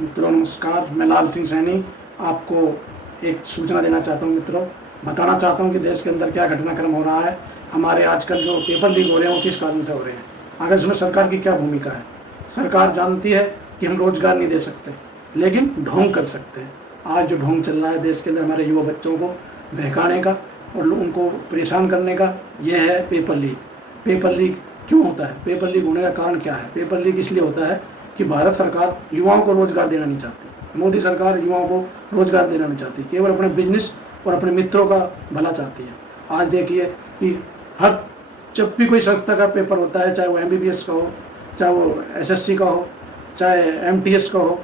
मित्रों नमस्कार, मैं लाल सिंह सैनी आपको एक सूचना देना चाहता हूं। मित्रों, बताना चाहता हूं कि देश के अंदर क्या घटनाक्रम हो रहा है। हमारे आजकल जो पेपर लीक हो रहे हैं वो किस कारण से हो रहे हैं, अगर इसमें सरकार की क्या भूमिका है। सरकार जानती है कि हम रोजगार नहीं दे सकते, लेकिन ढोंग कर सकते हैं। आज जो ढोंग चल रहा है देश के अंदर हमारे युवा बच्चों को बहकाने का और उनको परेशान करने का, यह है पेपर लीक। पेपर लीक क्यों होता है? पेपर लीक होने का कारण क्या है? पेपर लीक इसलिए होता है कि भारत सरकार युवाओं को रोजगार देना नहीं चाहती। मोदी सरकार युवाओं को रोजगार देना नहीं चाहती, केवल अपने बिजनेस और अपने मित्रों का भला चाहती है। आज देखिए कि हर जब भी कोई संस्था का पेपर होता है, चाहे वो MBBS का हो, चाहे वो SSC का हो, चाहे MTS का हो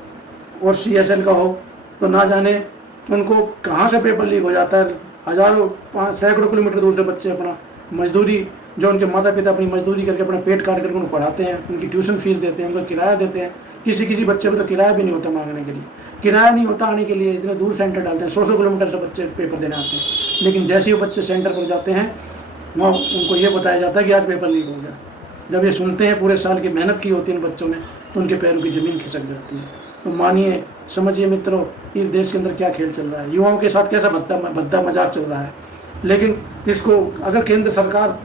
और CSL का हो, तो ना जाने उनको कहाँ से पेपर लीक हो जाता है। हजारों सैकड़ों किलोमीटर दूर से बच्चे अपना मजदूरी, जो उनके माता पिता अपनी मजदूरी करके अपना पेट काट करके उनको पढ़ाते हैं, उनकी ट्यूशन फीस देते हैं, उनका किराया देते हैं। किसी किसी बच्चे पर तो किराया भी नहीं होता मांगने के लिए, किराया नहीं होता आने के लिए, इतने दूर सेंटर डालते हैं। 100 किलोमीटर से बच्चे पेपर देने आते हैं, लेकिन जैसे ही वो बच्चे सेंटर पर जाते हैं वहाँ उनको ये बताया जाता है कि आज पेपर लीक हो गया। जब ये सुनते हैं पूरे साल की मेहनत की होती है इन बच्चों ने, तो उनके पैरों की ज़मीन खिसक जाती है। तो मानिए, समझिए मित्रों, इस देश के अंदर क्या खेल चल रहा है, युवाओं के साथ कैसा भद्दा मजाक चल रहा है। लेकिन इसको अगर केंद्र सरकार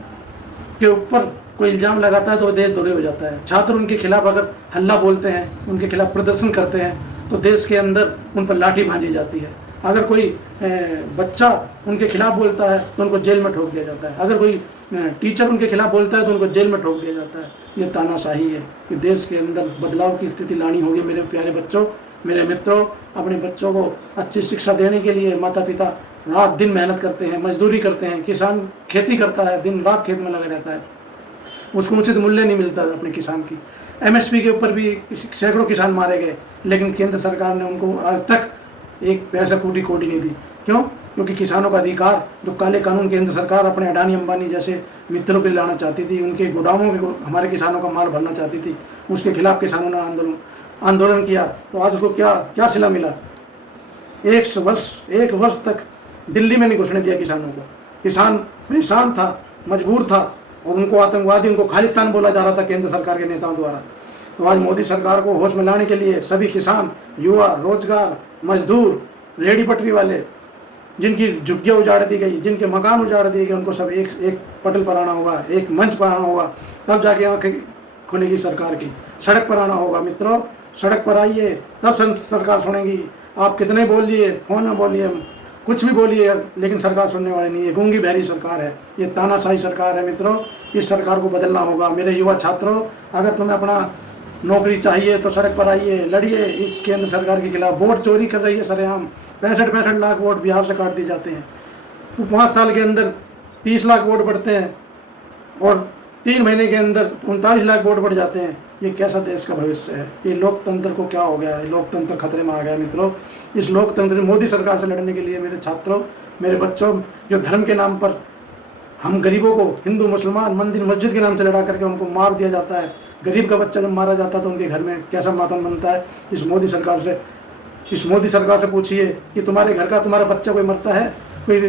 के ऊपर कोई इल्ज़ाम लगाता है तो देश दोहरे हो जाता है। छात्र उनके खिलाफ अगर हल्ला बोलते हैं, उनके खिलाफ प्रदर्शन करते हैं, तो देश के अंदर उन पर लाठी भांजी जाती है। अगर कोई बच्चा उनके खिलाफ बोलता है तो उनको जेल में ठोक दिया जाता है। अगर कोई टीचर उनके खिलाफ बोलता है तो उनको जेल में ठोक दिया जाता है। ये तानाशाही है कि देश के अंदर बदलाव की स्थिति लानी होगी। मेरे प्यारे बच्चों, मेरे मित्रों, अपने बच्चों को अच्छी शिक्षा देने के लिए माता पिता रात दिन मेहनत करते हैं, मजदूरी करते हैं। किसान खेती करता है, दिन रात खेत में लगा रहता है, उसको उचित मूल्य नहीं मिलता अपने किसान की। MSP के ऊपर भी सैकड़ों किसान मारे गए, लेकिन केंद्र सरकार ने उनको आज तक एक पैसा कौड़ी नहीं दी। क्यों? क्योंकि किसानों का अधिकार, जो काले कानून केंद्र सरकार अपने अडानी अंबानी जैसे मित्रों के लिए लाना चाहती थी, उनके गोदामों में हमारे किसानों का माल भरना चाहती थी, उसके खिलाफ किसानों ने आंदोलन किया। तो आज उसको क्या क्या सिला मिला? एक वर्ष तक दिल्ली में नहीं घुसने दिया किसानों को। किसान परेशान था, मजबूर था, और उनको आतंकवादी, उनको खालिस्तान बोला जा रहा था केंद्र सरकार के नेताओं द्वारा। तो आज मोदी सरकार को होश में लाने के लिए सभी किसान, युवा, रोजगार, मजदूर, रेहड़ी पटरी वाले, जिनकी झुग्गियाँ उजाड़ दी गई, जिनके मकान उजाड़ दिए गए, उनको सब एक पटल पर आना होगा, एक मंच पर आना होगा, तब जाके आंखें खुलेगी सरकार की। सड़क पर आना होगा मित्रों, सड़क पर आइए, तब सरकार सुनेगी। आप कितने बोलिए, फोन में बोलिए, कुछ भी बोलिए, लेकिन सरकार सुनने वाली नहीं है। गूंगी बहरी सरकार है, ये तानाशाही सरकार है। मित्रों, इस सरकार को बदलना होगा। मेरे युवा छात्रों, अगर तुम्हें अपना नौकरी चाहिए तो सड़क पर आइए, लड़िए इस केंद्र सरकार के खिलाफ। वोट चोरी कर रही है सरेआम। 65 लाख वोट बिहार से काट दिए जाते हैं। तो 5 साल के अंदर 30 लाख वोट पड़ते हैं और 3 महीने के अंदर 39 लाख वोट बढ़ जाते हैं। ये कैसा देश का भविष्य है? ये लोकतंत्र को क्या हो गया है? लोकतंत्र खतरे में आ गया मित्रों। इस लोकतंत्र मोदी सरकार से लड़ने के लिए मेरे छात्रों, मेरे बच्चों, जो धर्म के नाम पर हम गरीबों को, हिंदू मुसलमान, मंदिर मस्जिद के नाम से लड़ा करके उनको मार दिया जाता है। गरीब का बच्चा जब मारा जाता है तो उनके घर में कैसा मातम बनता है। इस मोदी सरकार से पूछिए कि तुम्हारे घर का तुम्हारा बच्चा कोई मरता है, कोई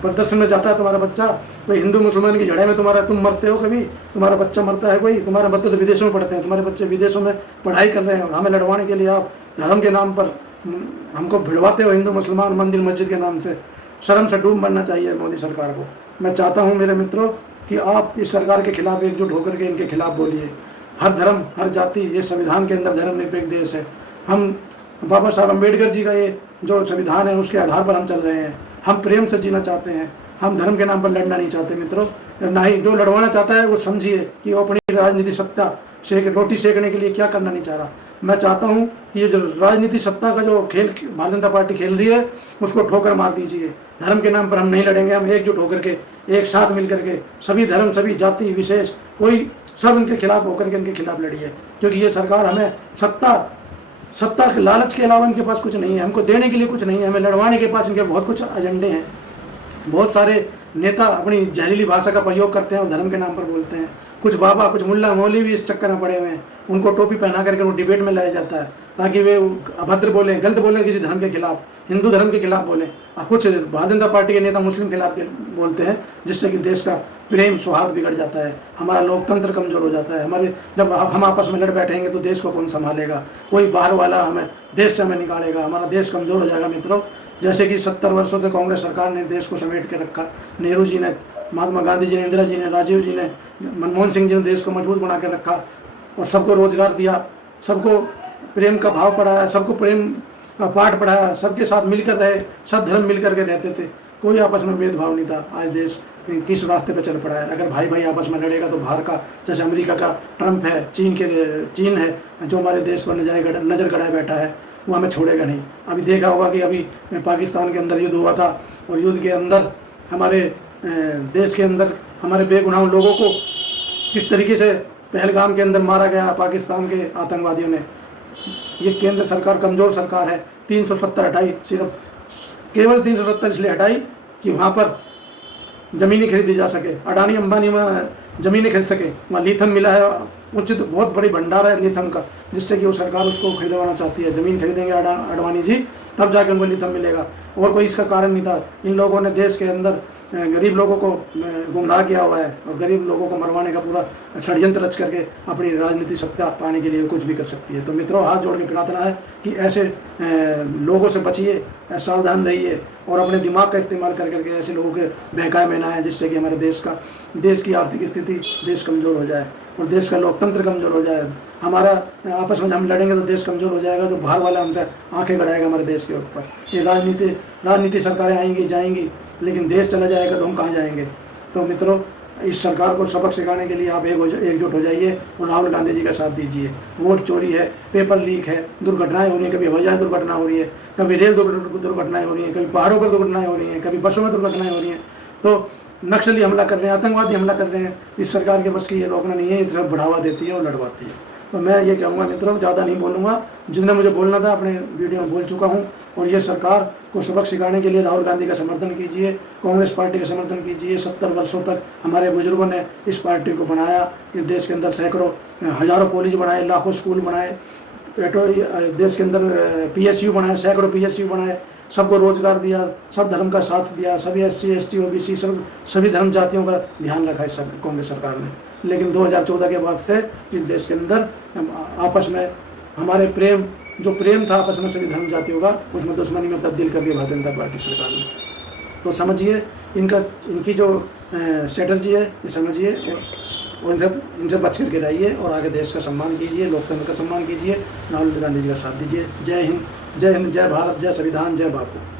प्रदर्शन में जाता है तुम्हारा बच्चा, कोई हिंदू मुसलमान की झड़े में तुम मरते हो, कभी तुम्हारा बच्चा मरता है कोई? तुम्हारे बच्चे तो विदेशों में पढ़ते हैं, तुम्हारे बच्चे विदेशों में पढ़ाई कर रहे हैं, और हमें लड़वाने के लिए आप धर्म के नाम पर हमको भिड़वाते हो, हिंदू मुसलमान मंदिर मस्जिद के नाम से। शर्म से डूब मरना चाहिए मोदी सरकार को। मैं चाहता हूँ मेरे मित्रों कि आप इस सरकार के खिलाफ एकजुट होकर के इनके खिलाफ बोलिए। हर धर्म, हर जाति, ये संविधान के अंदर धर्मनिरपेक्ष देश है। हम बाबा साहब अम्बेडकर जी का ये जो संविधान है उसके आधार पर हम चल रहे हैं। हम प्रेम से जीना चाहते हैं, हम धर्म के नाम पर लड़ना नहीं चाहते मित्रों। ना ही जो लड़वाना चाहता है वो समझिए कि वो अपनी राजनीति सत्ता रोटी सेकने के लिए क्या करना नहीं चाह रहा। मैं चाहता हूं कि ये जो राजनीति सत्ता का जो खेल भारतीय जनता पार्टी खेल रही है उसको ठोकर मार दीजिए। धर्म के नाम पर हम नहीं लड़ेंगे। हम एकजुट होकर के, एक साथ मिल करके, सभी धर्म, सभी जाति विशेष, कोई सब इनके खिलाफ होकर के इनके खिलाफ लड़िए। क्योंकि ये सरकार हमें सत्ता के लालच के अलावा इनके पास कुछ नहीं है, हमको देने के लिए कुछ नहीं है। हमें लड़वाने के पास इनके बहुत कुछ एजेंडे हैं। बहुत सारे नेता अपनी जहरीली भाषा का प्रयोग करते हैं और धर्म के नाम पर बोलते हैं। कुछ बाबा, कुछ मुल्ला मौलवी भी इस चक्कर में पड़े हुए हैं। उनको टोपी पहना करके उनको डिबेट में लाया जाता है ताकि वे अभद्र बोलें, गलत बोलें किसी धर्म के खिलाफ, हिंदू धर्म के खिलाफ बोलें। और कुछ भारतीय जनता पार्टी के नेता मुस्लिम खिलाफ बोलते हैं, जिससे कि देश का प्रेम सौहार्द बिगड़ जाता है, हमारा लोकतंत्र कमज़ोर हो जाता है। हमारे जब हम आपस में लड़ बैठेंगे तो देश को कौन संभालेगा? कोई बाहर वाला हमें देश से हमें निकालेगा, हमारा देश कमज़ोर हो जाएगा मित्रों। जैसे कि 70 वर्षों से कांग्रेस सरकार ने देश को समेट के रखा, नेहरू जी ने, महात्मा गांधी जी ने, इंदिरा जी ने, राजीव जी ने, मनमोहन सिंह जी ने देश को मजबूत बना के रखा और सबको रोजगार दिया, सबको प्रेम का भाव पढ़ाया, सबको प्रेम का पाठ पढ़ाया, सबके साथ मिलकर रहे, सब धर्म मिलकर के रहते थे, कोई आपस में भेदभाव नहीं था। आज देश किस रास्ते पे चल पड़ा है? अगर भाई भाई आपस में लड़ेगा तो बाहर का, जैसे अमेरिका का ट्रंप है, चीन है जो हमारे देश पर नज़र गड़ाए बैठा है, वो हमें छोड़ेगा नहीं। अभी देखा होगा कि अभी पाकिस्तान के अंदर युद्ध हुआ था और युद्ध के अंदर हमारे देश के अंदर हमारे बेगुनाह लोगों को किस तरीके से पहलगाम के अंदर मारा गया पाकिस्तान के आतंकवादियों ने। ये केंद्र सरकार कमज़ोर सरकार है। 370 हटाई, सिर्फ केवल 370 इसलिए हटाई कि वहाँ पर ज़मीनें खरीदी जा सके, अडानी अंबानी वहाँ ज़मीनें खरीद सके। वहाँ लिथियम मिला है, उचित बहुत बड़ी भंडार है लिथियम का, जिससे कि वो सरकार उसको खरीदवाना चाहती है। ज़मीन खरीदेंगे अडवाणी जी, तब जाके उनको लिथियम मिलेगा, और कोई इसका कारण नहीं था। इन लोगों ने देश के अंदर गरीब लोगों को गुमराह किया हुआ है और गरीब लोगों को मरवाने का पूरा षड्यंत्र रच करके अपनी राजनीतिक सत्ता पाने के लिए कुछ भी कर सकती है। तो मित्रों, हाथ जोड़ के प्रार्थना है कि ऐसे लोगों से बचिए, सावधान रहिए और अपने दिमाग का इस्तेमाल कर करके ऐसे लोगों के बहकाए में ना आए, जिससे कि हमारे देश की आर्थिक स्थिति, देश कमज़ोर हो जाए और देश का लोकतंत्र कमज़ोर हो जाए। हमारा आपस में हम लड़ेंगे तो देश कमज़ोर हो जाएगा, जो बाहर वाला हमसे आंखें गड़ाएगा हमारे देश के ऊपर। ये राजनीति सरकारें आएंगी जाएंगी, लेकिन देश चला जाएगा तो हम कहाँ जाएंगे? तो मित्रों, इस सरकार को सबक सिखाने के लिए आप एकजुट हो जाइए और राहुल गांधी जी का साथ दीजिए। वोट चोरी है, पेपर लीक है, दुर्घटनाएं हो रही हैं, कभी हवाई दुर्घटना हो रही है, कभी रेल दुर्घटनाएं हो रही हैं, कभी पहाड़ों पर दुर्घटनाएं हो रही हैं, कभी बसों में दुर्घटनाएं हो रही हैं। तो नक्सली हमला कर रहे हैं, आतंकवादी हमला कर रहे हैं। इस सरकार के बस की ये रोकना नहीं है, ये तरफ बढ़ावा देती है और लड़वाती है। तो मैं ये कहूँगा मित्रों, ज़्यादा नहीं बोलूँगा, जितने मुझे बोलना था अपने वीडियो में बोल चुका हूँ। और ये सरकार को सबक सिखाने के लिए राहुल गांधी का समर्थन कीजिए, कांग्रेस पार्टी का समर्थन कीजिए। 70 वर्षों तक हमारे बुजुर्गों ने इस पार्टी को बनाया, इस देश के अंदर सैकड़ों हज़ारों कॉलेज बनाए, लाखों स्कूल बनाए, देश के अंदर PSU बनाए, सैकड़ों PSU बनाए, सबको रोजगार दिया, सब धर्म का साथ दिया, सभी SC ST OBC सभी धर्म जातियों का ध्यान रखा इस कांग्रेस सरकार ने। लेकिन 2014 के बाद से इस देश के अंदर आपस में हमारे जो प्रेम था आपस में सभी धर्म जातियों का, उसमें दुश्मनी में तब्दील कर दिया भारतीय जनता पार्टी सरकार ने। तो समझिए इनकी जो स्ट्रेटर्जी है, ये समझिए और इनसे बच करके रहिए और आगे देश का सम्मान कीजिए, लोकतंत्र का सम्मान कीजिए, राहुल गांधी जी का साथ दीजिए। जय हिंद, जय हिंद, जय भारत, जय संविधान, जय बापू।